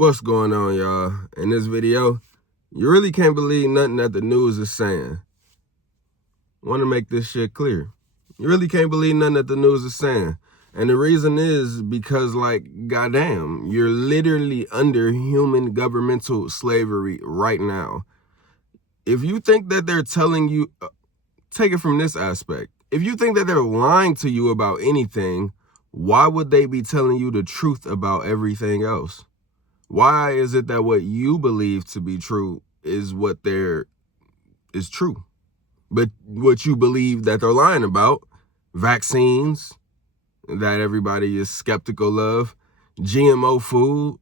What's going on, y'all? In this video, you really can't believe nothing that the news is saying. I want to make this shit clear. You really can't believe nothing that the news is saying. And the reason is because, like, goddamn, you're literally under human governmental slavery right now. If you think that they're telling you, take it from this aspect. If you think that they're lying to you about anything, why would they be telling you the truth about everything else? Why is it that what you believe to be true is what is true? But what you believe that they're lying about, vaccines that everybody is skeptical of, GMO food,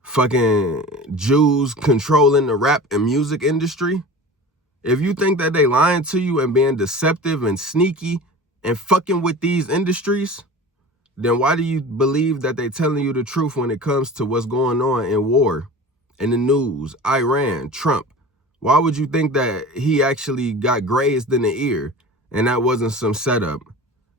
fucking Jews controlling the rap and music industry. If you think that they lying to you and being deceptive and sneaky and fucking with these industries, then why do you believe that they're telling you the truth when it comes to what's going on in war, in the news, Iran, Trump? Why would you think that he actually got grazed in the ear and that wasn't some setup?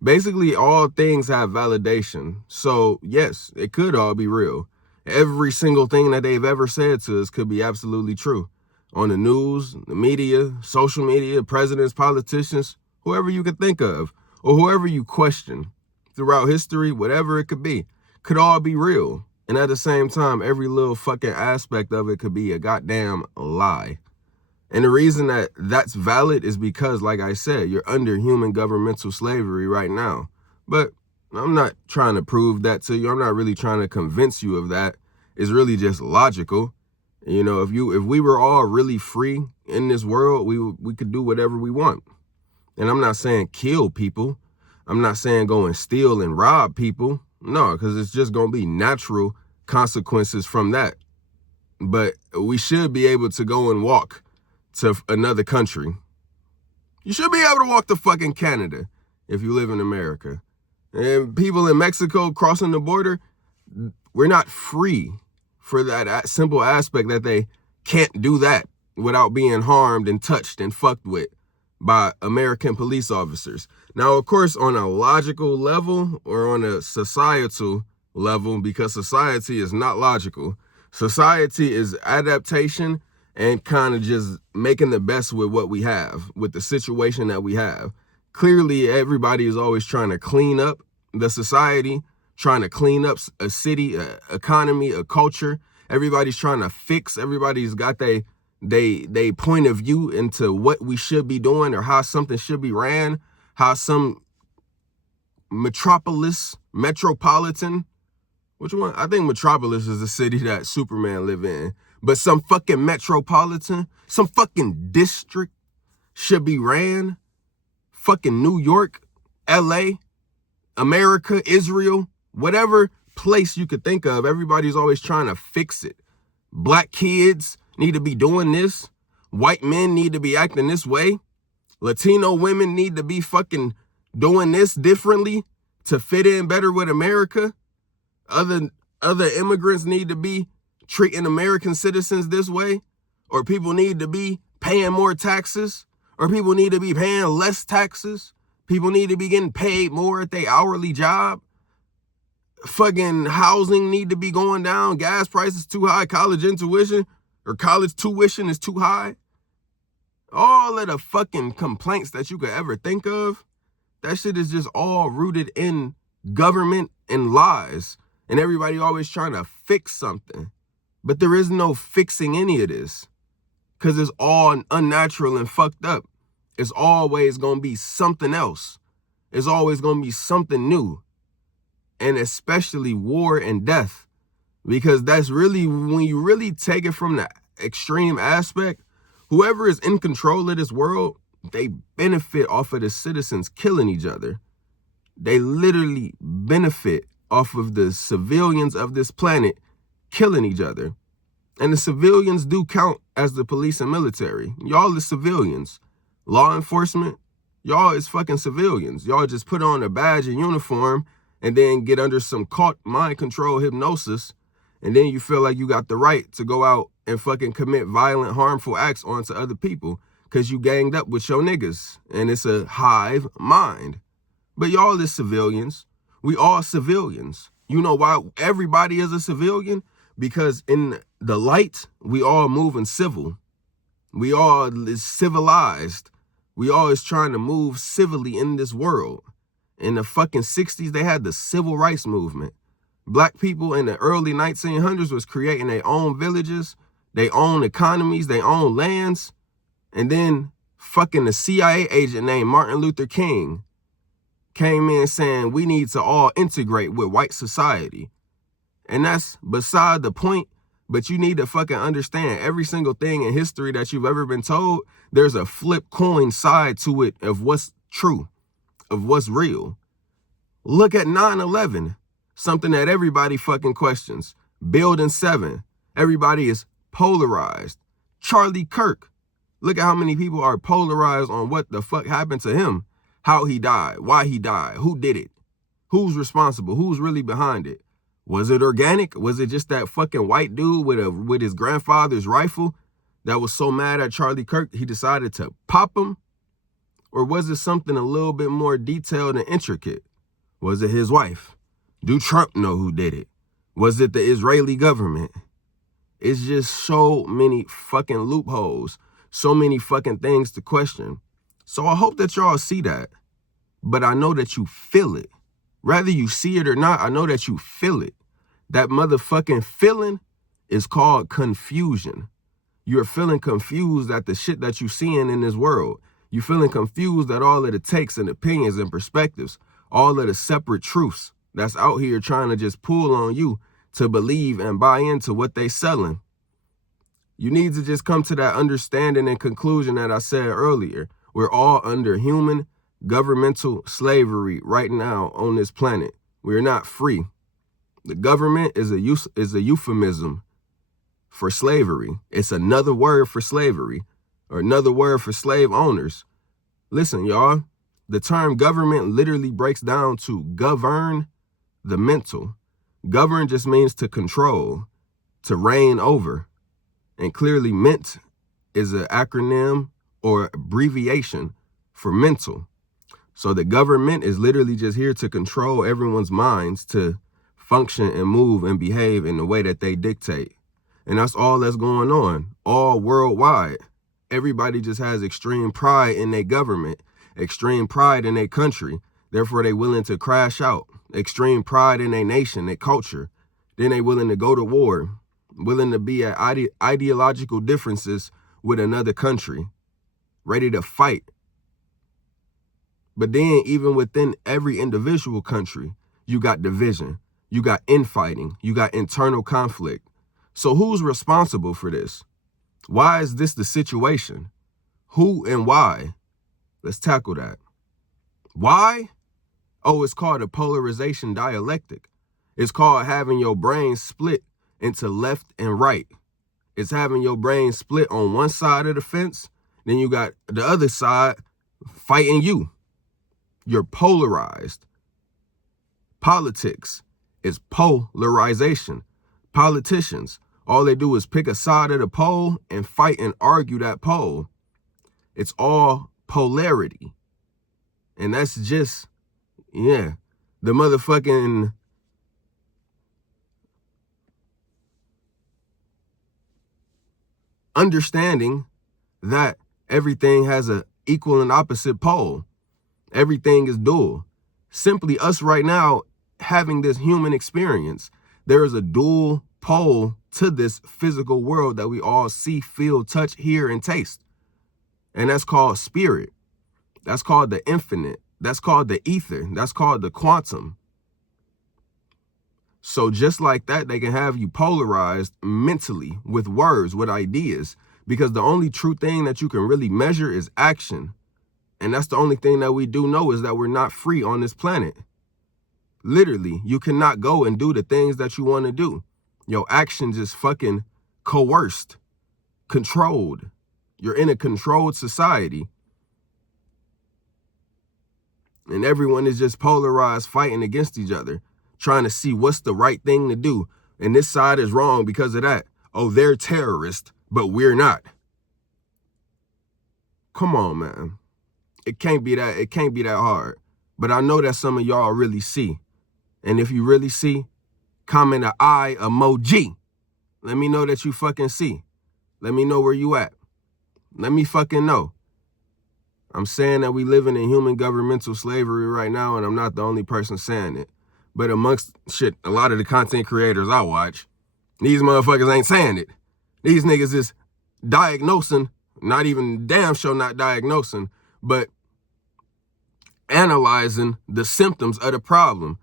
Basically, all things have validation. So, yes, it could all be real. Every single thing that they've ever said to us could be absolutely true. On the news, the media, social media, presidents, politicians, whoever you could think of, or whoever you question. Throughout history, whatever it could be, could all be real. And at the same time, every little fucking aspect of it could be a goddamn lie. And the reason that that's valid is because, like I said, you're under human governmental slavery right now. But I'm not trying to prove that to you. I'm not really trying to convince you of that. It's really just logical. You know, if we were all really free in this world, we could do whatever we want. And I'm not saying kill people. I'm not saying go and steal and rob people. No, because it's just going to be natural consequences from that. But we should be able to go and walk to another country. You should be able to walk to fucking Canada if you live in America. And people in Mexico crossing the border, we're not free for that simple aspect that they can't do that without being harmed and touched and fucked with by American police officers. Now, of course, on a logical level or on a societal level, because society is not logical, society is adaptation and kind of just making the best with what we have, with the situation that we have. Clearly, everybody is always trying to clean up the society, trying to clean up a city, a economy, a culture. Everybody's trying to fix. Everybody's got they point of view into what we should be doing or how something should be ran, how some metropolitan, which one? I think Metropolis is the city that Superman live in, but some fucking metropolitan, some fucking district should be ran. Fucking New York, LA, America, Israel, whatever place you could think of, everybody's always trying to fix it. Black kids need to be doing this. White men need to be acting this way. Latino women need to be fucking doing this differently to fit in better with America. Other immigrants need to be treating American citizens this way. Or people need to be paying more taxes. Or people need to be paying less taxes. People need to be getting paid more at their hourly job. Fucking housing need to be going down. Gas prices too high. College tuition is too high. All of the fucking complaints that you could ever think of, that shit is just all rooted in government and lies. And everybody always trying to fix something. But there is no fixing any of this. Because it's all unnatural and fucked up. It's always going to be something else. It's always going to be something new. And especially war and death. Because that's really, when you really take it from the extreme aspect, whoever is in control of this world, they benefit off of the citizens killing each other. They literally benefit off of the civilians of this planet killing each other. And the civilians do count as the police and military. Y'all is civilians. Law enforcement, y'all is fucking civilians. Y'all just put on a badge and uniform and then get under some mind control hypnosis. And then you feel like you got the right to go out and fucking commit violent, harmful acts onto other people because you ganged up with your niggas. And it's a hive mind. But y'all is civilians. We all civilians. You know why everybody is a civilian? Because in the light, we all moving civil. We all is civilized. We all is trying to move civilly in this world. In the fucking 60s, they had the civil rights movement. Black people in the early 1900s was creating their own villages, their own economies, their own lands. And then fucking the CIA agent named Martin Luther King came in saying we need to all integrate with white society. And that's beside the point, but you need to fucking understand every single thing in history that you've ever been told, there's a flip coin side to it of what's true, of what's real. Look at 9/11, something that everybody fucking questions. Building 7, everybody is polarized. Charlie Kirk, look at how many people are polarized on what the fuck happened to him, how he died, why he died, who did it, who's responsible, who's really behind it. Was it organic? Was it just that fucking white dude with his grandfather's rifle that was so mad at Charlie Kirk he decided to pop him? Or was it something a little bit more detailed and intricate? Was it his wife? Do Trump know who did it? Was it the Israeli government? It's just so many fucking loopholes, so many fucking things to question. So I hope that y'all see that, but I know that you feel it. Whether you see it or not, I know that you feel it. That motherfucking feeling is called confusion. You're feeling confused at the shit that you're seeing in this world. You're feeling confused at all of the takes and opinions and perspectives, all of the separate truths that's out here trying to just pull on you to believe and buy into what they selling. You need to just come to that understanding and conclusion that I said earlier. We're all under human governmental slavery right now on this planet. We're not free. The government is a euphemism for slavery. It's another word for slavery, or another word for slave owners. Listen, y'all, the term government literally breaks down to govern the mental. Govern just means to control, to reign over. And clearly ment is an acronym or abbreviation for mental. So the government is literally just here to control everyone's minds to function and move and behave in the way that they dictate. And that's all that's going on, all worldwide. Everybody just has extreme pride in their government, extreme pride in their country. Therefore, they willing to crash out. Extreme pride in their nation, their culture. Then they willing to go to war, willing to be at ideological differences with another country, ready to fight. But then even within every individual country, you got division, you got infighting, you got internal conflict. So who's responsible for this? Why is this the situation? Who and why? Let's tackle that. Why? Oh, it's called a polarization dialectic. It's called having your brain split into left and right. It's having your brain split on one side of the fence, then you got the other side fighting you. You're polarized. Politics is polarization. Politicians, all they do is pick a side of the pole and fight and argue that pole. It's all polarity. And that's just, the motherfucking understanding that everything has an equal and opposite pole. Everything is dual. Simply us right now having this human experience, there is a dual pole to this physical world that we all see, feel, touch, hear, and taste. And that's called spirit. That's called the infinite. That's called the ether. That's called the quantum. So just like that, they can have you polarized mentally with words, with ideas, because the only true thing that you can really measure is action. And that's the only thing that we do know is that we're not free on this planet. Literally, you cannot go and do the things that you want to do. Your actions is fucking coerced, controlled. You're in a controlled society. And everyone is just polarized, fighting against each other, trying to see what's the right thing to do. And this side is wrong because of that. Oh, they're terrorists, but we're not. Come on, man. It can't be that hard. But I know that some of y'all really see. And if you really see, comment an I emoji. Let me know that you fucking see. Let me know where you at. Let me fucking know. I'm saying that we living in human governmental slavery right now, and I'm not the only person saying it. But amongst a lot of the content creators I watch, these motherfuckers ain't saying it. These niggas is diagnosing, not even damn sure not diagnosing, but analyzing the symptoms of the problem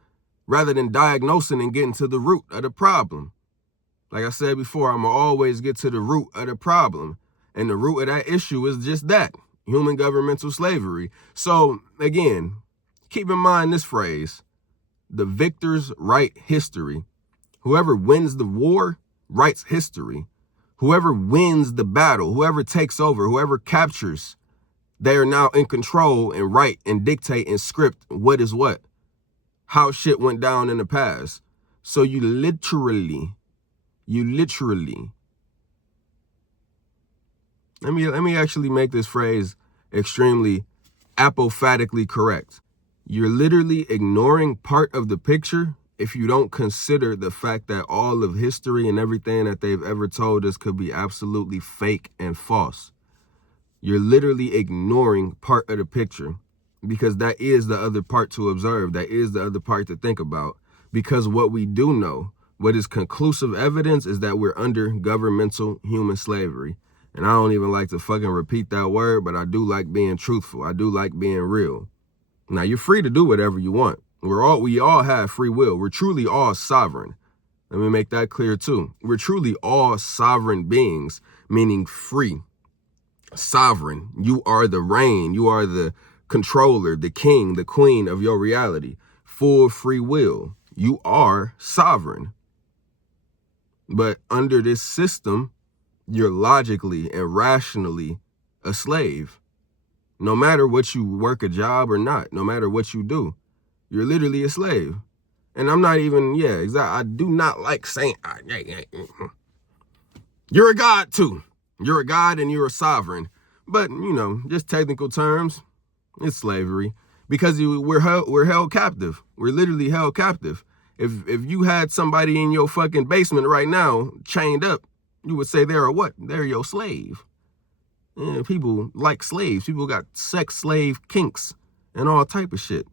rather than diagnosing and getting to the root of the problem. Like I said before, I'm going to always get to the root of the problem. And the root of that issue is just that, human governmental slavery. So, again, keep in mind this phrase, the victors write history. Whoever wins the war writes history. Whoever wins the battle, whoever takes over, whoever captures, they are now in control and write and dictate and script what is what, how shit went down in the past. So you literally, let me actually make this phrase extremely apophatically correct. You're literally ignoring part of the picture if you don't consider the fact that all of history and everything that they've ever told us could be absolutely fake and false. You're literally ignoring part of the picture because that is the other part to observe. That is the other part to think about. Because what we do know, what is conclusive evidence, is that we're under governmental human slavery. And I don't even like to fucking repeat that word, but I do like being truthful. I do like being real. Now, you're free to do whatever you want. We all have free will. We're truly all sovereign. Let me make that clear too. We're truly all sovereign beings, meaning free. Sovereign. You are the reign. You are the controller, the king, the queen of your reality. Full free will. You are sovereign. But under this system, you're logically and rationally a slave. No matter what you work a job or not, no matter what you do, you're literally a slave. And I'm not even, I do not like saying, you're a god too. You're a god and you're a sovereign. But, just technical terms, it's slavery. Because we're held captive. We're literally held captive. If you had somebody in your fucking basement right now chained up, you would say they're a what? They're your slave. Yeah, people like slaves. People got sex slave kinks and all type of shit.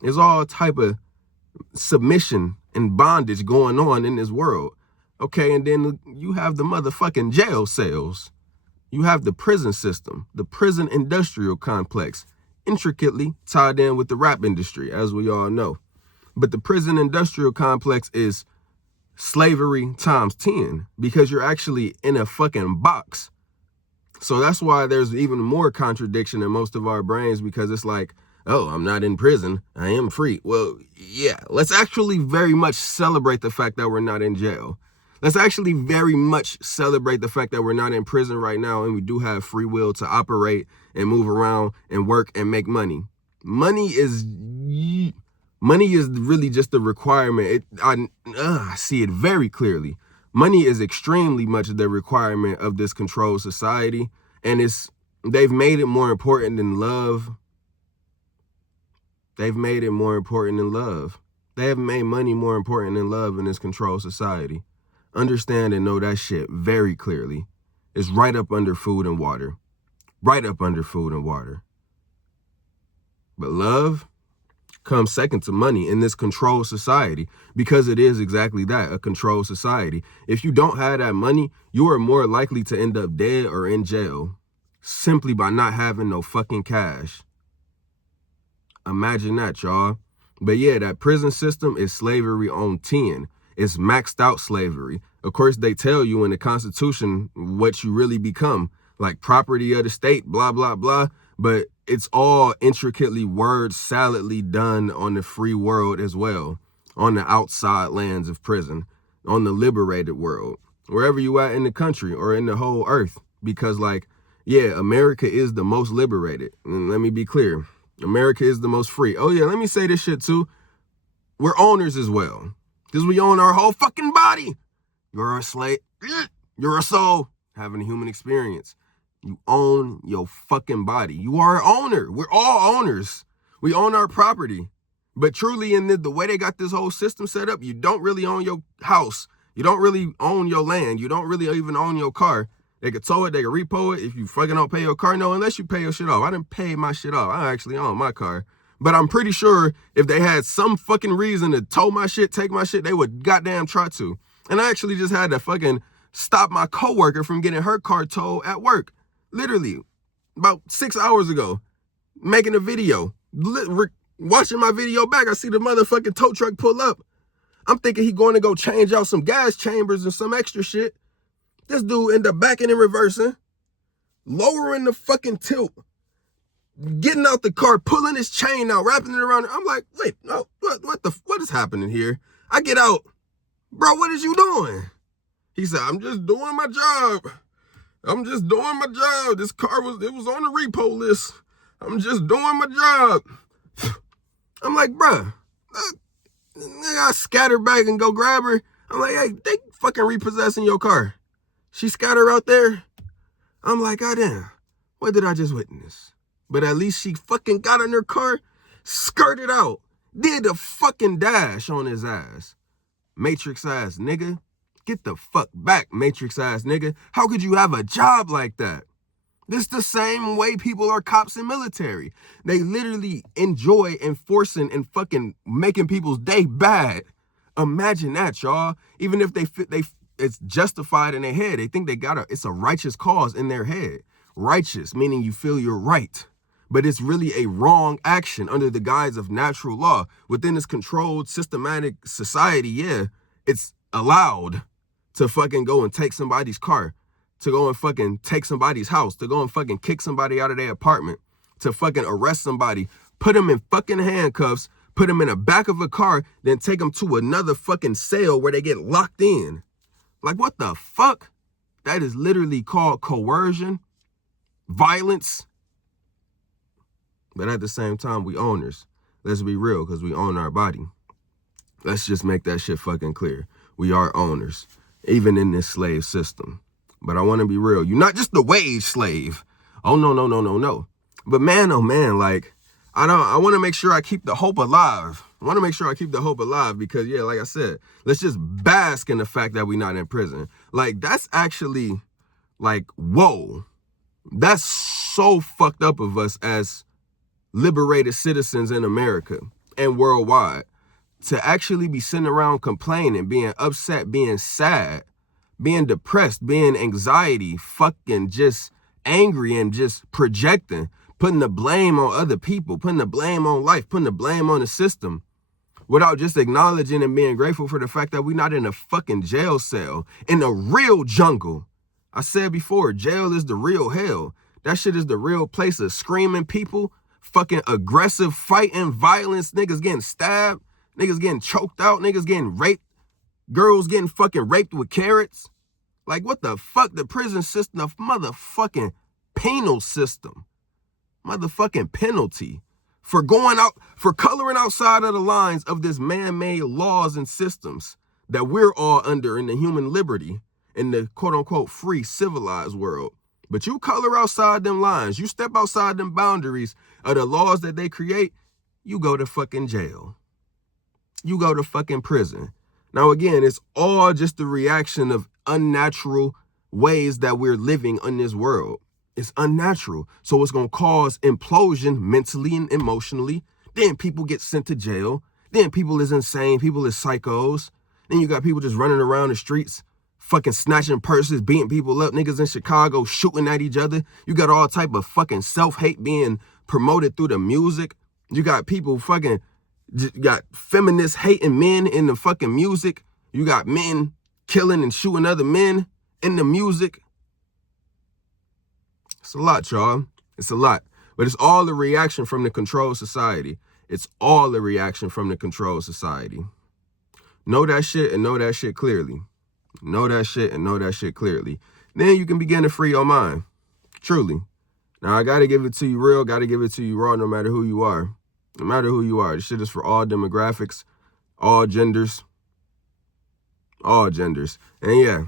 There's all type of submission and bondage going on in this world. Okay, and then you have the motherfucking jail cells. You have the prison system, the prison industrial complex, intricately tied in with the rap industry, as we all know. But the prison industrial complex is slavery times 10 because you're actually in a fucking box. So that's why there's even more contradiction in most of our brains, because it's like, oh, I'm not in prison, I am free. Well, yeah, let's actually very much celebrate the fact that we're not in jail. Let's actually very much celebrate the fact that we're not in prison right now and we do have free will to operate and move around and work and make money. Money is really just a requirement. I see it very clearly. Money is extremely much the requirement of this controlled society, and they've made it more important than love. They've made it more important than love. They have made money more important than love in this controlled society. Understand and know that shit very clearly. It's right up under food and water. Right up under food and water. But love comes second to money in this controlled society, because it is exactly that, a controlled society. If you don't have that money, you are more likely to end up dead or in jail simply by not having no fucking cash. Imagine that, y'all. But yeah, that prison system is slavery on 10. It's maxed out slavery. Of course, they tell you in the Constitution what you really become, like property of the state, blah, blah, blah. But it's all intricately word saladly done on the free world as well, on the outside lands of prison, on the liberated world, wherever you at in the country or in the whole earth. Because America is the most liberated. And let me be clear. America is the most free. Oh yeah, let me say this shit too. We're owners as well, because we own our whole fucking body. You're a slave. You're a soul having a human experience. You own your fucking body. You are an owner. We're all owners. We own our property. But truly, in the way they got this whole system set up, you don't really own your house. You don't really own your land. You don't really even own your car. They could tow it, they could repo it if you fucking don't pay your car. No, unless you pay your shit off. I didn't pay my shit off. I actually own my car. But I'm pretty sure if they had some fucking reason to tow my shit, take my shit, they would goddamn try to. And I actually just had to fucking stop my coworker from getting her car towed at work. Literally, about 6 hours ago, making a video. Watching my video back, I see the motherfucking tow truck pull up. I'm thinking he going to go change out some gas chambers and some extra shit. This dude ended up backing and reversing, lowering the fucking tilt, getting out the car, pulling his chain out, wrapping it around. I'm like, wait, no, what is happening here? I get out. Bro, what is you doing? He said, I'm just doing my job. I'm just doing my job. This car was on the repo list. I'm just doing my job. I'm like, bruh, I scatter back and go grab her. I'm like, hey, they fucking repossessing your car. She scatter out there. I'm like, goddamn, what did I just witness? But at least she fucking got in her car, skirted out, did a fucking dash on his ass. Matrix ass nigga. Get the fuck back, Matrix ass nigga. How could you have a job like that? This the same way people are cops in military. They literally enjoy enforcing and fucking making people's day bad. Imagine that, y'all. Even if it's justified in their head. They think it's a righteous cause in their head. Righteous, meaning you feel you're right. But it's really a wrong action under the guise of natural law. Within this controlled, systematic society, yeah, it's allowed to fucking go and take somebody's car, to go and fucking take somebody's house, to go and fucking kick somebody out of their apartment, to fucking arrest somebody, put them in fucking handcuffs, put them in the back of a car, then take them to another fucking cell where they get locked in. Like, what the fuck? That is literally called coercion, violence. But at the same time, we owners. Let's be real, because we own our body. Let's just make that shit fucking clear. We are owners, even in this slave system. But I want to be real. You're not just the wage slave. Oh, no. But man, oh man, like, I want to make sure I keep the hope alive. I want to make sure I keep the hope alive because, yeah, like I said, let's just bask in the fact that we're not in prison. Like, that's actually, like, whoa. That's so fucked up of us as liberated citizens in America and worldwide to actually be sitting around complaining, being upset, being sad, being depressed, being anxiety, fucking just angry and just projecting, putting the blame on other people, putting the blame on life, putting the blame on the system without just acknowledging and being grateful for the fact that we're not in a fucking jail cell, in a real jungle. I said before, jail is the real hell. That shit is the real place of screaming people, fucking aggressive fighting, violence, niggas getting stabbed, niggas getting choked out, niggas getting raped, girls getting fucking raped with carrots. Like, what the fuck? The prison system, the motherfucking penal system, motherfucking penalty for going out, for coloring outside of the lines of this man-made laws and systems that we're all under in the human liberty, in the quote-unquote free civilized world. But you color outside them lines, you step outside them boundaries of the laws that they create, you go to fucking jail. You go to fucking prison. Now, again, it's all just the reaction of unnatural ways that we're living in this world. It's unnatural. So it's going to cause implosion mentally and emotionally. Then people get sent to jail. Then people is insane. People is psychos. Then you got people just running around the streets, fucking snatching purses, beating people up. Niggas in Chicago shooting at each other. You got all type of fucking self-hate being promoted through the music. You got people fucking, you got feminists hating men in the fucking music. You got men killing and shooting other men in the music. It's a lot, y'all. It's a lot. But it's all the reaction from the controlled society. It's all the reaction from the controlled society. Know that shit and know that shit clearly. Know that shit and know that shit clearly. Then you can begin to free your mind. Truly. Now, I got to give it to you real. Got to give it to you raw no matter who you are. No matter who you are. This shit is for all demographics, all genders. All genders. And yeah,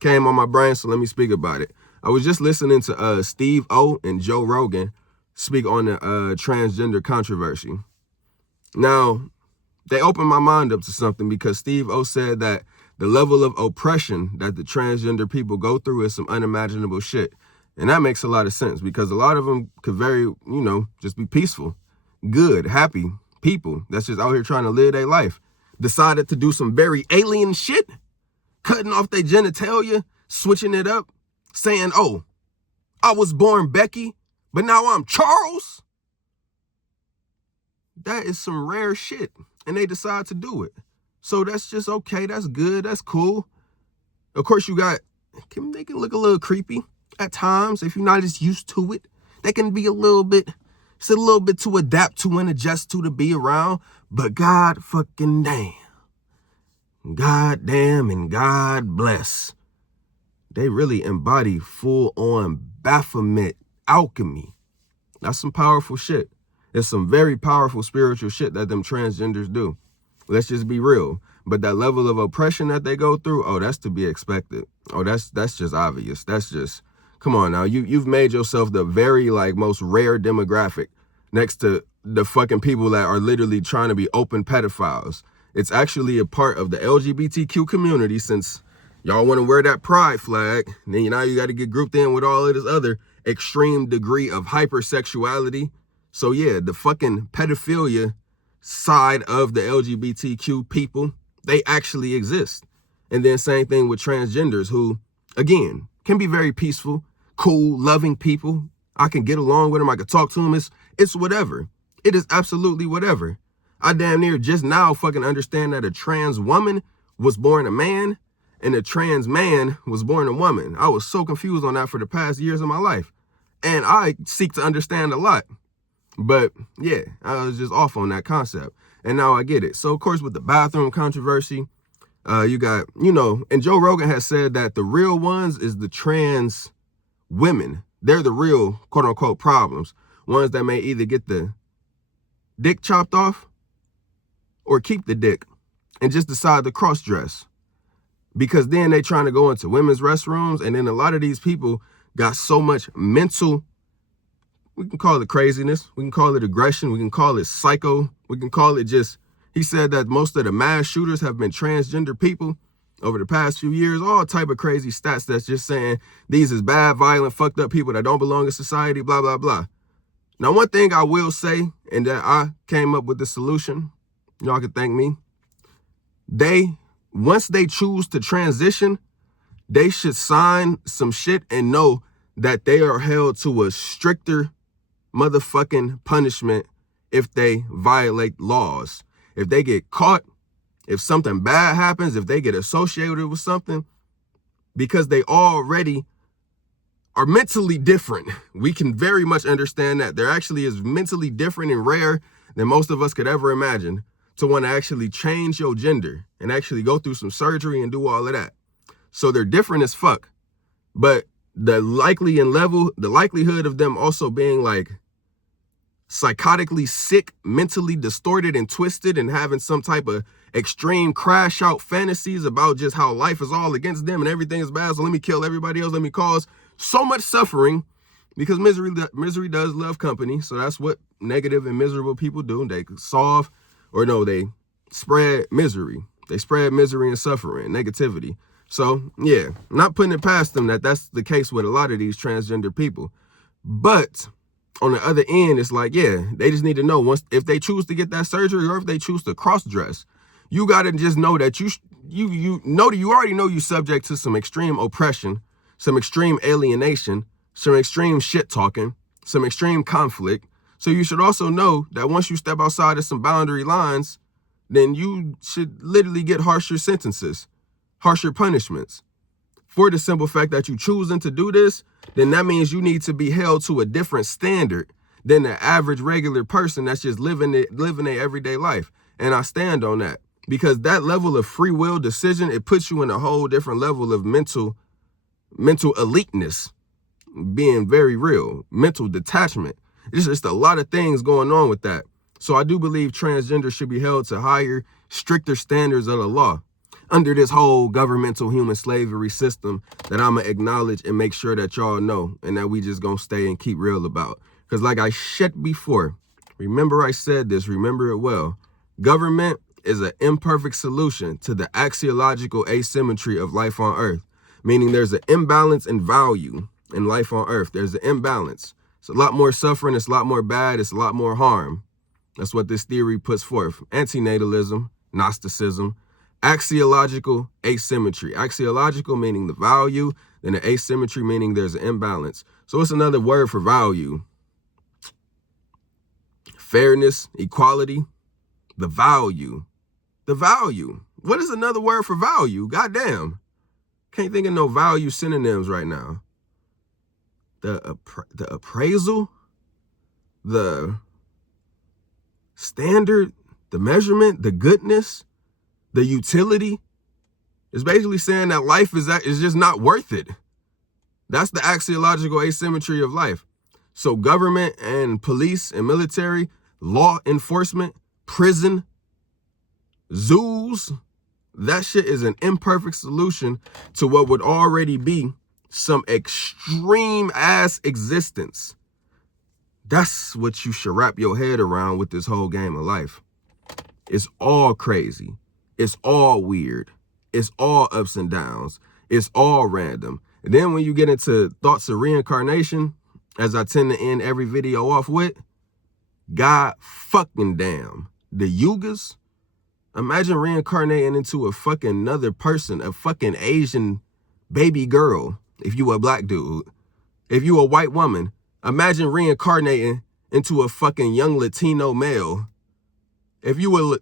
came on my brain, so let me speak about it. I was just listening to Steve O and Joe Rogan speak on the transgender controversy. Now, they opened my mind up to something because Steve O said that the level of oppression that the transgender people go through is some unimaginable shit. And that makes a lot of sense because a lot of them could just be peaceful, good, happy people that's just out here trying to live their life. Decided to do some very alien shit, cutting off their genitalia, switching it up, saying, oh, I was born Becky, but now I'm Charles. That is some rare shit. And they decide to do it. So that's just okay. That's good. That's cool. Of course, they can look a little creepy at times if you're not just used to it. They can be it's a little bit to adapt to and adjust to be around. But God fucking damn. God damn and God bless. They really embody full-on Baphomet alchemy. That's some powerful shit. It's some very powerful spiritual shit that them transgenders do. Let's just be real. But that level of oppression that they go through, oh, that's to be expected. Oh, that's just obvious. That's just, come on now. You've made yourself the very most rare demographic next to the fucking people that are literally trying to be open pedophiles. It's actually a part of the LGBTQ community since y'all want to wear that pride flag. Then now you got to get grouped in with all of this other extreme degree of hypersexuality. So yeah, the fucking pedophilia side of the LGBTQ people, they actually exist. And then same thing with transgenders who, again, can be very peaceful, cool, loving people. I can get along with them. I can talk to them. It's whatever. It is absolutely whatever. I damn near just now fucking understand that a trans woman was born a man and a trans man was born a woman. I was so confused on that for the past years of my life. And I seek to understand a lot. But yeah, I was just off on that concept. And now I get it. So of course with the bathroom controversy, you got, and Joe Rogan has said that the real ones is the trans women. They're the real quote unquote problems. Ones that may either get the dick chopped off or keep the dick and just decide to cross dress. Because then they trying to go into women's restrooms. And then a lot of these people got so much mental, we can call it craziness. We can call it aggression. We can call it psycho. We can call it just, he said that most of the mass shooters have been transgender people over the past few years. All type of crazy stats that's just saying these is bad, violent, fucked up people that don't belong in society, blah, blah, blah. Now, one thing I will say, and that I came up with the solution, y'all can thank me. Once they choose to transition, they should sign some shit and know that they are held to a stricter motherfucking punishment if they violate laws. If they get caught, if something bad happens, if they get associated with something, because they already are mentally different. We can very much understand that. They're actually as mentally different and rare than most of us could ever imagine to want to actually change your gender and actually go through some surgery and do all of that. So they're different as fuck. But the likelihood of them also being psychotically sick, mentally distorted and twisted and having some type of extreme crash out fantasies about just how life is all against them and everything is bad. So let me kill everybody else. Let me cause so much suffering because misery does love company. So that's what negative and miserable people do. They they spread misery. They spread misery and suffering, negativity. So yeah, not putting it past them that's the case with a lot of these transgender people. But on the other end, it's they just need to know if they choose to get that surgery or if they choose to cross dress, you got to just know that you already know you're subject to some extreme oppression, some extreme alienation, some extreme shit talking, some extreme conflict. So you should also know that once you step outside of some boundary lines, then you should literally get harsher sentences, harsher punishments. For the simple fact that you choosing to do this, then that means you need to be held to a different standard than the average regular person that's just living their everyday life. And I stand on that because that level of free will decision, it puts you in a whole different level of mental eliteness, being very real, mental detachment. It's just a lot of things going on with that. So I do believe transgender should be held to higher, stricter standards of the law under this whole governmental human slavery system that I'm going to acknowledge and make sure that y'all know and that we just going to stay and keep real about. Because like I said before, remember I said this, remember it well. Government is an imperfect solution to the axiological asymmetry of life on Earth, meaning there's an imbalance in value in life on Earth. There's an imbalance. It's a lot more suffering. It's a lot more bad. It's a lot more harm. That's what this theory puts forth. Antinatalism, Gnosticism, axiological asymmetry. Axiological meaning the value, then the asymmetry meaning there's an imbalance. So what's another word for value? Fairness, equality, the value. The value. What is another word for value? Goddamn. Can't think of no value synonyms right now. The appraisal, the standard, the measurement, the goodness, the utility. It's basically saying that life is just not worth it. That's the axiological asymmetry of life. So government and police and military, law enforcement, prison, zoos, that shit is an imperfect solution to what would already be some extreme ass existence. That's what you should wrap your head around with this whole game of life. It's all crazy. It's all weird. It's all ups and downs. It's all random. And then when you get into thoughts of reincarnation, as I tend to end every video off with, God fucking damn. The yugas, imagine reincarnating into a fucking another person, a fucking Asian baby girl, if you a black dude. If you a white woman, imagine reincarnating into a fucking young Latino male. If you a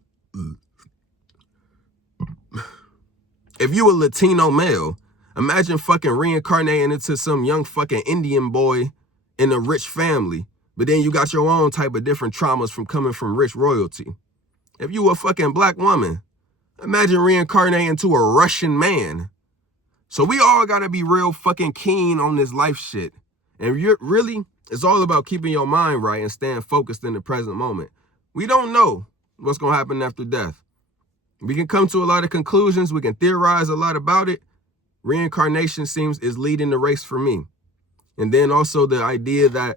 Latino male, imagine fucking reincarnating into some young fucking Indian boy in a rich family. But then you got your own type of different traumas from coming from rich royalty. If you a fucking black woman, imagine reincarnating into a Russian man. So we all gotta be real fucking keen on this life shit. And really, it's all about keeping your mind right and staying focused in the present moment. We don't know what's gonna happen after death. We can come to a lot of conclusions. We can theorize a lot about it. Reincarnation is leading the race for me. And then also the idea that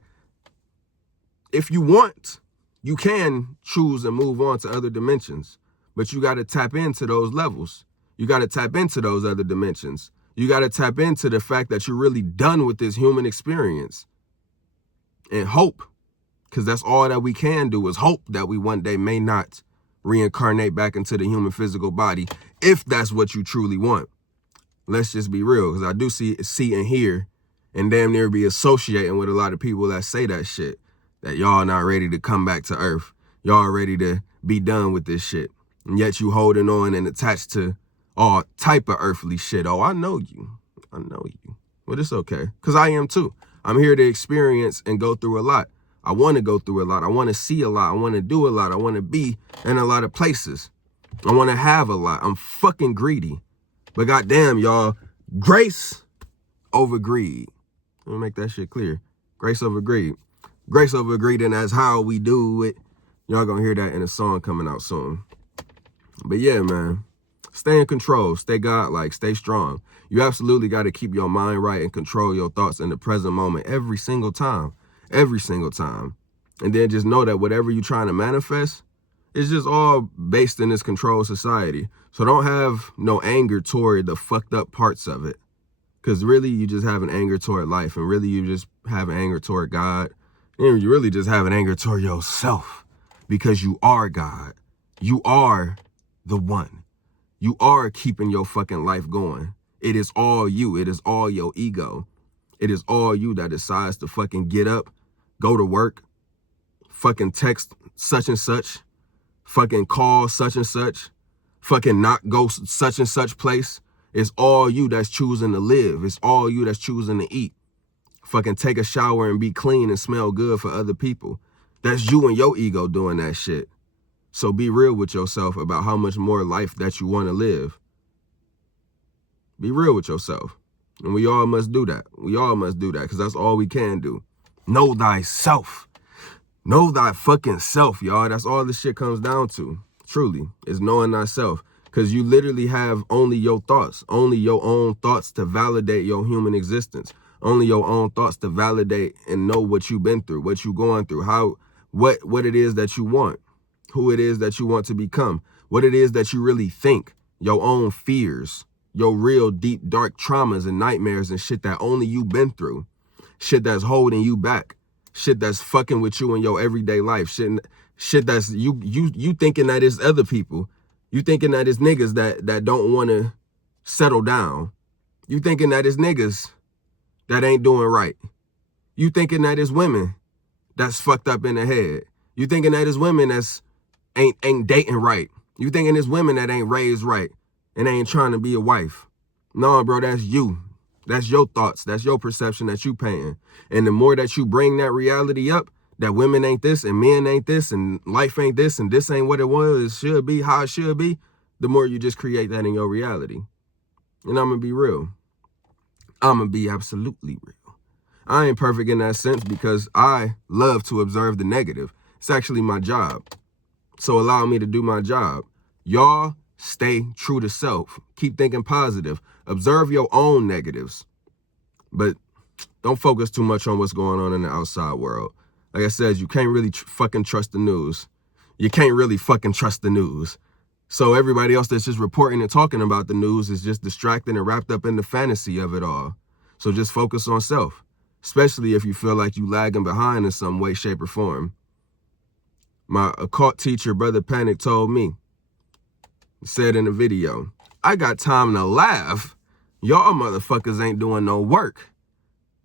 if you want, you can choose and move on to other dimensions, but you got to tap into those levels. You got to tap into those other dimensions. You got to tap into the fact that you're really done with this human experience and hope, because that's all that we can do is hope that we one day may not reincarnate back into the human physical body, if that's what you truly want. Let's just be real, because I do see and hear and damn near be associating with a lot of people that say that shit, that y'all not ready to come back to Earth. Y'all ready to be done with this shit. And yet you holding on and attached to all type of earthly shit. Oh, I know you. I know you. But it's okay, because I am too. I'm here to experience and go through a lot. I want to go through a lot. I want to see a lot. I want to do a lot. I want to be in a lot of places. I want to have a lot. I'm fucking greedy. But goddamn, y'all, grace over greed. Let me make that shit clear. Grace over greed. Grace over greed, and that's how we do it. Y'all gonna hear that in a song coming out soon. But yeah, man, stay in control, stay godlike, stay strong. You absolutely got to keep your mind right and control your thoughts in the present moment every single time. Every single time. And then just know that whatever you're trying to manifest, it's just all based in this controlled society. So don't have no anger toward the fucked up parts of it. Because really, you just have an anger toward life. And really, you just have an anger toward God. And you really just have an anger toward yourself. Because you are God. You are the one. You are keeping your fucking life going. It is all you. It is all your ego. It is all you that decides to fucking get up, go to work, fucking text such and such, fucking call such and such, fucking not go such and such place. It's all you that's choosing to live. It's all you that's choosing to eat. Fucking take a shower and be clean and smell good for other people. That's you and your ego doing that shit. So be real with yourself about how much more life that you want to live. Be real with yourself. And we all must do that. We all must do that, because that's all we can do. Know thyself. Know thy fucking self, y'all. That's all this shit comes down to. Truly, is knowing thyself. Because you literally have only your thoughts. Only your own thoughts to validate your human existence. Only your own thoughts to validate and know what you've been through, what you're going through, what it is that you want, who it is that you want to become, what it is that you really think, your own fears, your real deep, dark traumas and nightmares and shit that only you been through, shit that's holding you back, shit that's fucking with you in your everyday life, shit that's you thinking that it's other people, you thinking that it's niggas that don't want to settle down, you thinking that it's niggas that ain't doing right, you thinking that it's women that's fucked up in the head, you thinking that it's women that's ain't dating right, you thinking it's women that ain't raised right and ain't trying to be a wife. No, bro, that's you. That's your thoughts. That's your perception that you painting. And the more that you bring that reality up, that women ain't this and men ain't this and life ain't this and this ain't what it was, it should be, how it should be, the more you just create that in your reality. And I'm going to be real. I'm going to be absolutely real. I ain't perfect in that sense because I love to observe the negative. It's actually my job. So allow me to do my job. Y'all stay true to self. Keep thinking positive. Observe your own negatives. But don't focus too much on what's going on in the outside world. Like I said, you can't really fucking trust the news. You can't really fucking trust the news. So everybody else that's just reporting and talking about the news is just distracted and wrapped up in the fantasy of it all. So just focus on self, especially if you feel like you lagging behind in some way, shape, or form. My occult teacher, Brother Panic, told me, said in the video, I got time to laugh. Y'all motherfuckers ain't doing no work.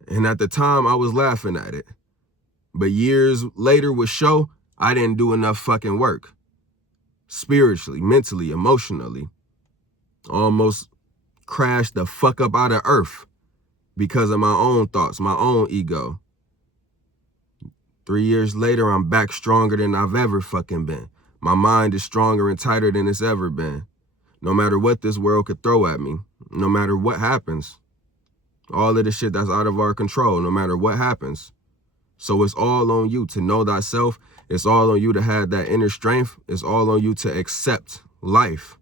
And at the time, I was laughing at it. But years later would show I didn't do enough fucking work. Spiritually, mentally, emotionally. Almost crashed the fuck up out of earth because of my own thoughts, my own ego. 3 years later, I'm back stronger than I've ever fucking been. My mind is stronger and tighter than it's ever been. No matter what this world could throw at me, no matter what happens, all of the shit that's out of our control, no matter what happens. So it's all on you to know thyself. It's all on you to have that inner strength. It's all on you to accept life.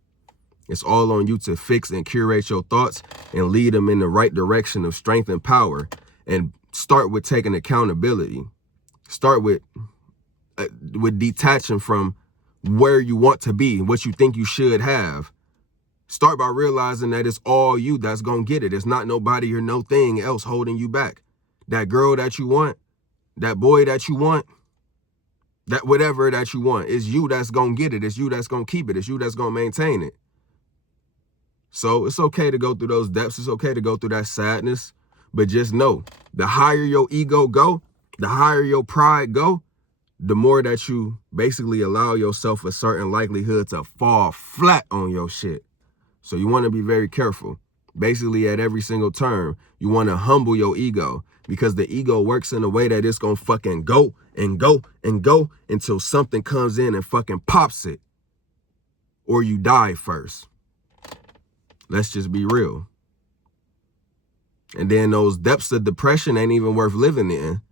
It's all on you to fix and curate your thoughts and lead them in the right direction of strength and power. And start with taking accountability. Start with detaching from where you want to be, what you think you should have. Start by realizing that it's all you that's going to get it. It's not nobody or no thing else holding you back. That girl that you want, that boy that you want, that whatever that you want, it's you that's going to get it. It's you that's going to keep it. It's you that's going to maintain it. So it's okay to go through those depths. It's okay to go through that sadness. But just know, the higher your ego go, the higher your pride go, the more that you basically allow yourself a certain likelihood to fall flat on your shit. So you want to be very careful. Basically, at every single turn, you want to humble your ego because the ego works in a way that it's going to fucking go and go and go until something comes in and fucking pops it. Or you die first. Let's just be real. And then those depths of depression ain't even worth living in.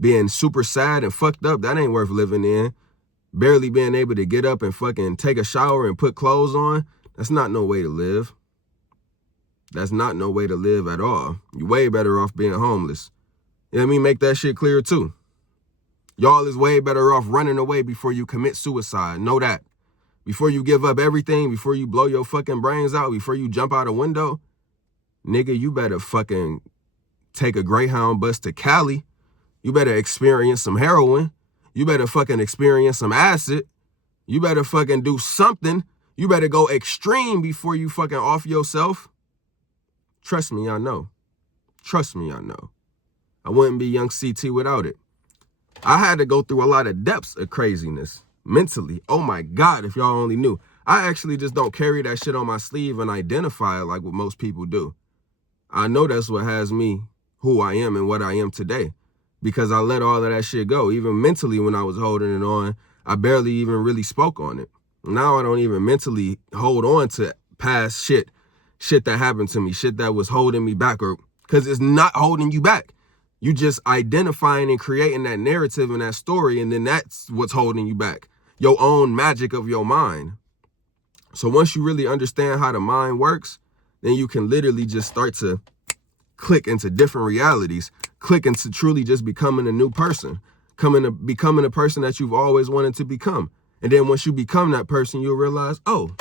Being super sad and fucked up, that ain't worth living in. Barely being able to get up and fucking take a shower and put clothes on, that's not no way to live. That's not no way to live at all. You're way better off being homeless. You know what I mean? Make that shit clear too. Y'all is way better off running away before you commit suicide. Know that. Before you give up everything, before you blow your fucking brains out, before you jump out a window, nigga, you better fucking take a Greyhound bus to Cali. You better experience some heroin. You better fucking experience some acid. You better fucking do something. You better go extreme before you fucking off yourself. Trust me, I know. Trust me, I know. I wouldn't be young CT without it. I had to go through a lot of depths of craziness mentally. Oh my God, if y'all only knew. I actually just don't carry that shit on my sleeve and identify it like what most people do. I know that's what has me who I am and what I am today. Because I let all of that shit go. Even mentally when I was holding it on, I barely even really spoke on it. Now I don't even mentally hold on to past shit that happened to me, shit that was holding me back, or because it's not holding you back. You just identifying and creating that narrative and that story, and then that's what's holding you back. Your own magic of your mind. So once you really understand how the mind works, then you can literally just start to click into different realities, click into truly just becoming a new person, becoming a person that you've always wanted to become. And then once you become that person, you'll realize, oh,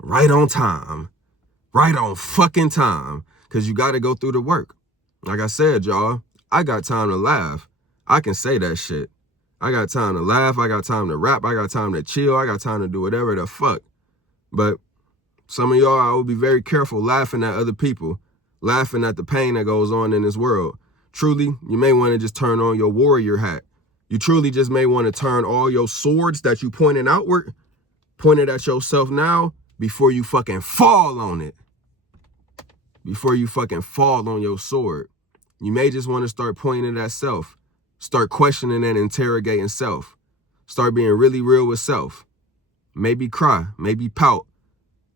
right on time. Right on fucking time. Because you got to go through the work. Like I said, y'all, I got time to laugh. I can say that shit. I got time to laugh. I got time to rap. I got time to chill. I got time to do whatever the fuck. But some of y'all, I will be very careful laughing at other people, laughing at the pain that goes on in this world. Truly, you may want to just turn on your warrior hat. You truly just may want to turn all your swords that you pointed outward, pointed at yourself now, before you fucking fall on it. Before you fucking fall on your sword. You may just want to start pointing at self. Start questioning and interrogating self. Start being really real with self. Maybe cry, maybe pout,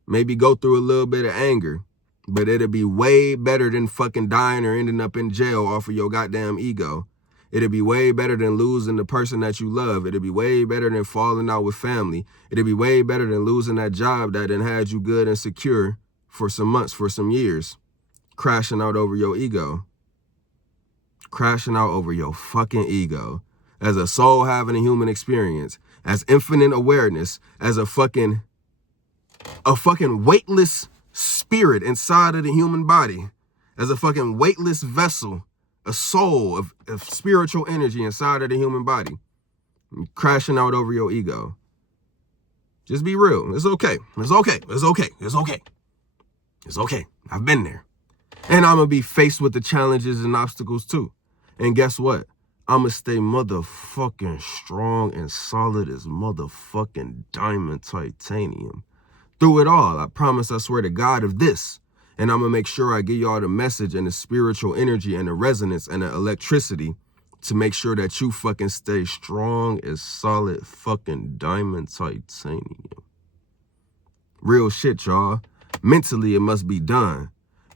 maybe go through a little bit of anger. But it'll be way better than fucking dying or ending up in jail off of your goddamn ego. It'll be way better than losing the person that you love. It'll be way better than falling out with family. It'll be way better than losing that job that done had you good and secure for some months, for some years. Crashing out over your ego. Crashing out over your fucking ego. As a soul having a human experience. As infinite awareness. As a fucking weightless spirit inside of the human body. As a fucking weightless vessel. A soul of spiritual energy inside of the human body. Crashing out over your ego. Just be real. It's okay. It's okay. It's okay. It's okay. It's okay. I've been there. And I'm going to be faced with the challenges and obstacles too. And guess what? I'm going to stay motherfucking strong and solid as motherfucking diamond titanium. Through it all, I promise, I swear to God of this. And I'm going to make sure I give y'all the message and the spiritual energy and the resonance and the electricity to make sure that you fucking stay strong as solid fucking diamond titanium. Real shit, y'all. Mentally, it must be done.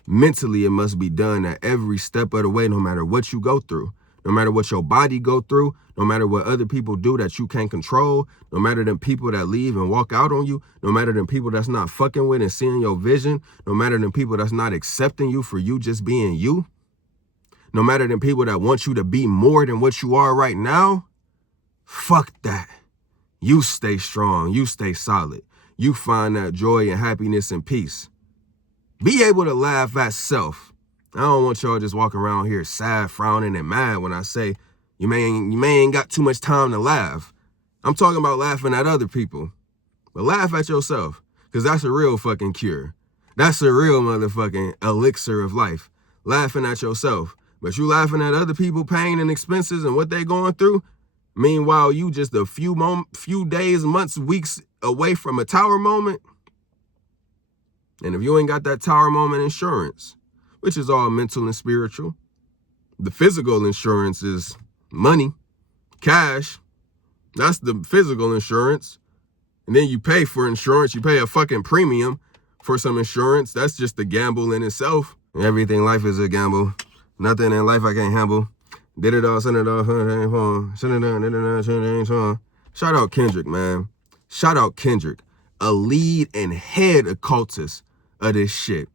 Mentally, it must be done at every step of the way, no matter what you go through. No matter what your body go through, no matter what other people do that you can't control, no matter them people that leave and walk out on you, no matter them people that's not fucking with and seeing your vision, no matter them people that's not accepting you for you just being you, no matter them people that want you to be more than what you are right now, fuck that. You stay strong, you stay solid. You find that joy and happiness and peace. Be able to laugh at self. I don't want y'all just walking around here sad, frowning, and mad when I say you may ain't got too much time to laugh. I'm talking about laughing at other people. But laugh at yourself, because that's a real fucking cure. That's a real motherfucking elixir of life. Laughing at yourself. But you laughing at other people, pain and expenses and what they going through. Meanwhile, you just a few days, months, weeks away from a tower moment. And if you ain't got that tower moment insurance, which is all mental and spiritual. The physical insurance is money, cash. That's the physical insurance. And then you pay for insurance. You pay a fucking premium for some insurance. That's just a gamble in itself. Everything in life is a gamble. Nothing in life I can't handle. Did it all, send it all. Shout out Kendrick, man. Shout out Kendrick. A lead and head occultist of this shit.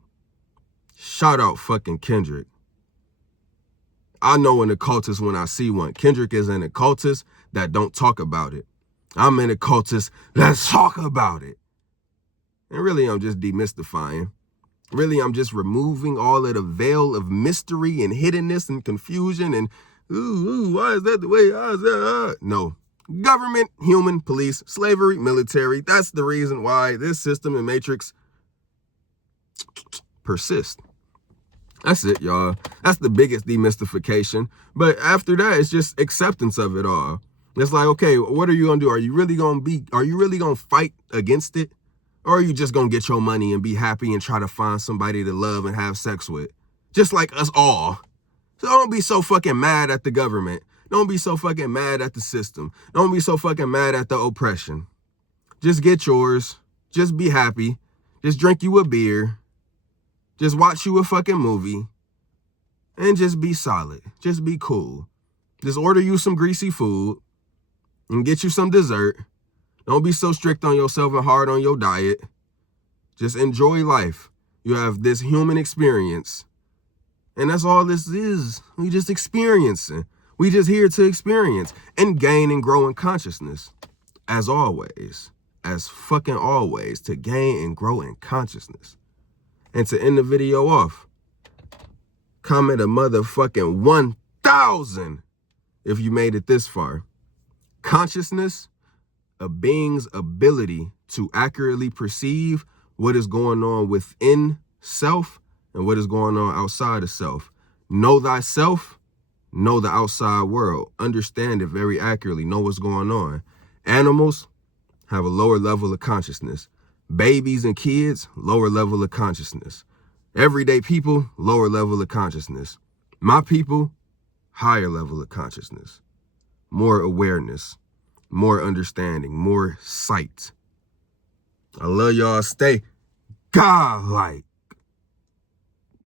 Shout out fucking Kendrick. I know an occultist when I see one. Kendrick is an occultist that don't talk about it. I'm an occultist that's talk about it. And really, I'm just demystifying. Really, I'm just removing all of the veil of mystery and hiddenness and confusion and, why is that the way? How is that? No. Government, human, police, slavery, military. That's the reason why this system and matrix persist. That's it, y'all. That's the biggest demystification. But after that, it's just acceptance of it all. It's like, okay, what are you gonna do? Are you really gonna fight against it? Or are you just gonna get your money and be happy and try to find somebody to love and have sex with? Just like us all. So don't be so fucking mad at the government. Don't be so fucking mad at the system. Don't be so fucking mad at the oppression. Just get yours. Just be happy. Just drink you a beer. Just watch you a fucking movie. And just be solid. Just be cool. Just order you some greasy food. And get you some dessert. Don't be so strict on yourself and hard on your diet. Just enjoy life. You have this human experience. And that's all this is. We just experiencing. We just here to experience and gain and grow in consciousness. as always, as fucking always, to gain and grow in consciousness. And to end the video off, comment a motherfucking 1,000 if you made it this far. Consciousness, a being's ability to accurately perceive what is going on within self and what is going on outside of self. Know thyself, know the outside world. Understand it very accurately, know what's going on. Animals have a lower level of consciousness. Babies and kids, lower level of consciousness. Everyday people, lower level of consciousness. My people, higher level of consciousness. More awareness, more understanding, more sight. I love y'all. Stay godlike.